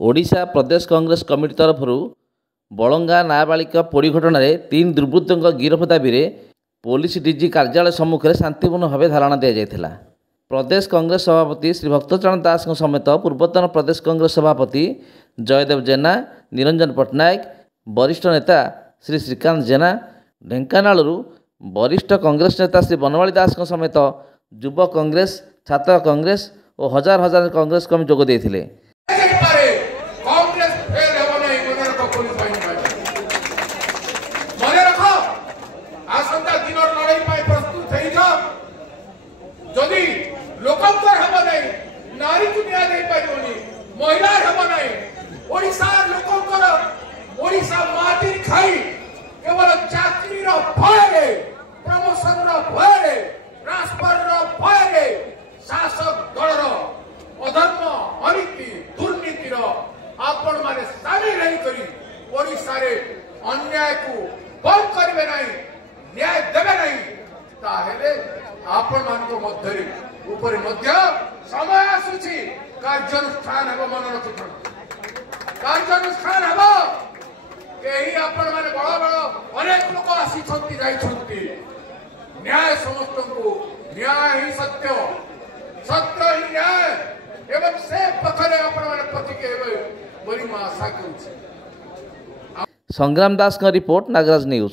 ओडिशा प्रदेश Congress committee तरफ बलंगा नाबालिका पोड़ी घटन में 3 दुर्बृत्तों गिरफ दाबी में पुलिस डीजी कार्यालय सम्मुखें शांतिपूर्ण भाव धारणा दी जाता। प्रदेश कांग्रेस सभापति श्री भक्तचरण दास समेत पूर्वतन प्रदेश कांग्रेस सभापति जयदेव जेना, निरंजन पट्टनायक, वरिष्ठ नेता श्री श्रीकांत जेना, ढेंकानाल वरिष्ठ कांग्रेस नेता श्री बनवाली दास समेत युवा कांग्रेस, छात्र कांग्रेस और हजार हजार कांग्रेस कर्मी जोग देते। नारी को न्याय नहीं पाइबनी, महिला हेब नहीं, ओडिशा लोकंकर ओडिशा माटी खाई केवल चाकरी रो भय, प्रमोशन रो भय, ट्रांसफर रो भय, शासक दल रो अधर्म, अनीति, दुर्नीति रो आपण माने शामिल नहीं करी ओडिशा रे अन्याय को बंद करबे नहीं, न्याय देबे नहीं, ताहेले आपण मान को मध्य ऊपर मध्य समय आसुची कार्यानुष्ठान हेब। मन रखिथन कार्यानुष्ठान हेब। केही आपण माने बड़ बड़ अनेक लोक आसीछंती जाइछंती। न्याय समस्त को न्याय ही सत्य, सत्य ही न्याय एवं से पखरे आपण माने पति के हेबे बड़ी आशा करूछी। संग्राम दास का रिपोर्ट, नागराज न्यूज।